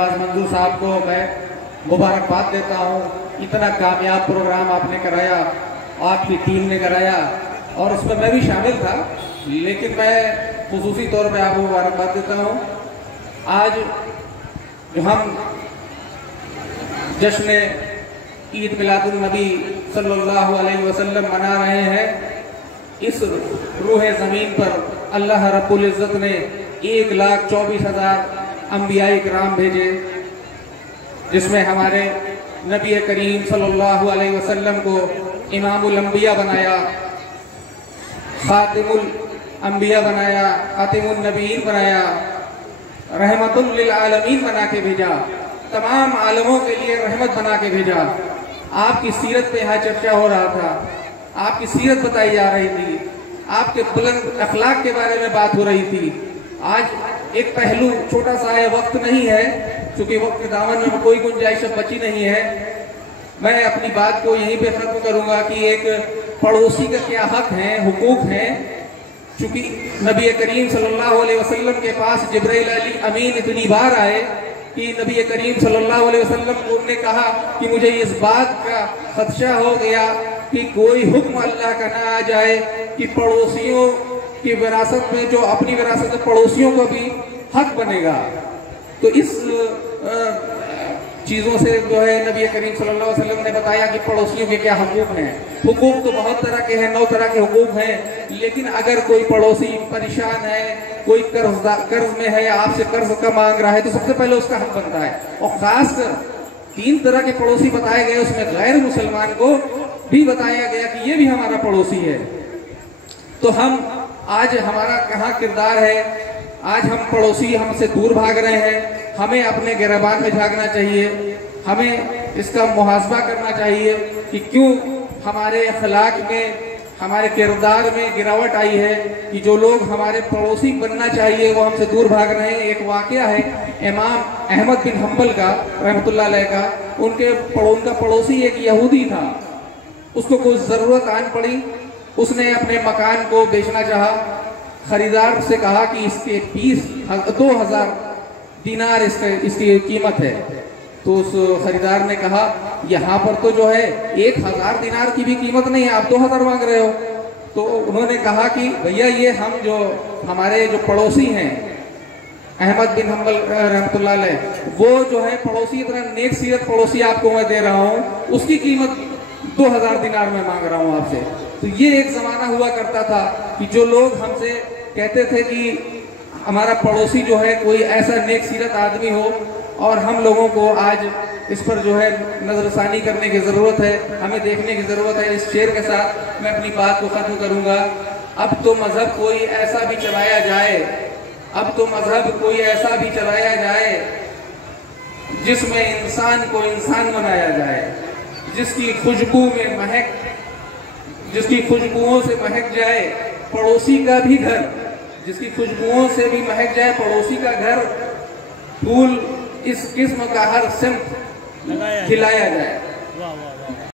नवाज मंजूर साहब को मैं मुबारकबाद देता हूँ। इतना कामयाब प्रोग्राम आपने कराया, आपकी टीम ने कराया और उसमें मैं भी शामिल था, लेकिन मैं खुसूसी तौर पे आपको मुबारकबाद देता हूँ। आज जो हम जश्न ईद मिलादुन नबी सल्लल्लाहु अलैहि वसल्लम मना रहे हैं, इस रूह ज़मीन पर अल्लाह रब्बुल इज़्ज़त ने 1,24,000 अंबिया इकराम भेजे, जिसमें हमारे नबी करीम सल्लल्लाहु अलैहि वसल्लम को इमामुल अंबिया बनाया, खातिमुल अंबिया बनाया, खातिमुन नबीयीन बनाया, रहमतुल लिल आलमीन बना के भेजा, तमाम आलमों के लिए रहमत बना के भेजा। आपकी सीरत पे यहाँ चर्चा हो रहा था, आपकी सीरत बताई जा रही थी, आपके बुलंद अखलाक के बारे में बात हो रही थी। आज एक पहलू छोटा सा है, वक्त नहीं है, क्योंकि वक्त के दामन में कोई गुंजाइश बची नहीं है। मैं अपनी बात को यहीं पे खत्म करूंगा कि एक पड़ोसी का क्या हक है, हुकूक है। चूंकि नबी करीम सल्लल्लाहु अलैहि वसल्लम के पास जिब्राइल अमीन इतनी बार आए कि नबी करीम सल्लल्लाहु अलैहि वसल्लम ने कहा कि मुझे इस बात का खदशा हो गया कि कोई हुक्म अल्लाह का ना आ जाए कि पड़ोसियों की विरासत में, जो अपनी विरासत में पड़ोसियों को भी हक बनेगा। तो इस चीज़ों से जो है नबी करीम सल्लल्लाहु अलैहि वसल्लम ने बताया कि पड़ोसियों के क्या हुकूक हैं। हुकूक तो बहुत तरह के हैं, 9 तरह के हुकूक हैं, लेकिन अगर कोई पड़ोसी परेशान है, कोई कर्ज में है, आपसे कर्ज का मांग रहा है, तो सबसे पहले उसका हक बनता है। और खासकर 3 तरह के पड़ोसी बताए गए, उसमें गैर मुसलमान को भी बताया गया कि ये भी हमारा पड़ोसी है। तो हम आज हमारा कहाँ किरदार है, आज हम पड़ोसी हमसे दूर भाग रहे हैं। हमें अपने गिरबान में झांकना चाहिए, हमें इसका मुहासबा करना चाहिए कि क्यों हमारे अखलाक में, हमारे किरदार में गिरावट आई है कि जो लोग हमारे पड़ोसी बनना चाहिए वो हमसे दूर भाग रहे हैं। एक वाकया है इमाम अहमद बिन हम्बल का रहमतुल्लाह अलैह का, उनका पड़ोसी एक यहूदी था। उसको कोई ज़रूरत आन पड़ी, उसने अपने मकान को बेचना चाहा, खरीदार से कहा कि इसके 2000 दिनार इसकी कीमत है। तो उस खरीदार ने कहा यहाँ पर तो जो है 1000 दिनार की भी कीमत नहीं है, आप 2000 मांग रहे हो। तो उन्होंने कहा कि भैया ये हम जो हमारे जो पड़ोसी हैं अहमद बिन हम्बल रहमतुल्लाह अलैह, वो जो है पड़ोसी, इतना नेक सीरत पड़ोसी आपको मैं दे रहा हूँ, उसकी कीमत 2000 दिनार में मांग रहा हूँ आपसे। तो ये एक जमाना हुआ करता था कि जो लोग हमसे कहते थे कि हमारा पड़ोसी जो है कोई ऐसा नेक सीरत आदमी हो, और हम लोगों को आज इस पर जो है नजरसानी करने की ज़रूरत है, हमें देखने की ज़रूरत है। इस शेर के साथ मैं अपनी बात को ख़त्म करूँगा। अब तो मज़हब कोई ऐसा भी चलाया जाए, अब तो मज़हब कोई ऐसा भी चलाया जाए जिसमें इंसान को इंसान बनाया जाए, जिसकी खुशबू में महक, जिसकी खुशबुओं से महक जाए पड़ोसी का भी घर, जिसकी खुशबुओं से भी महक जाए पड़ोसी का घर, फूल इस किस्म का हर सिमत खिलाया जाए।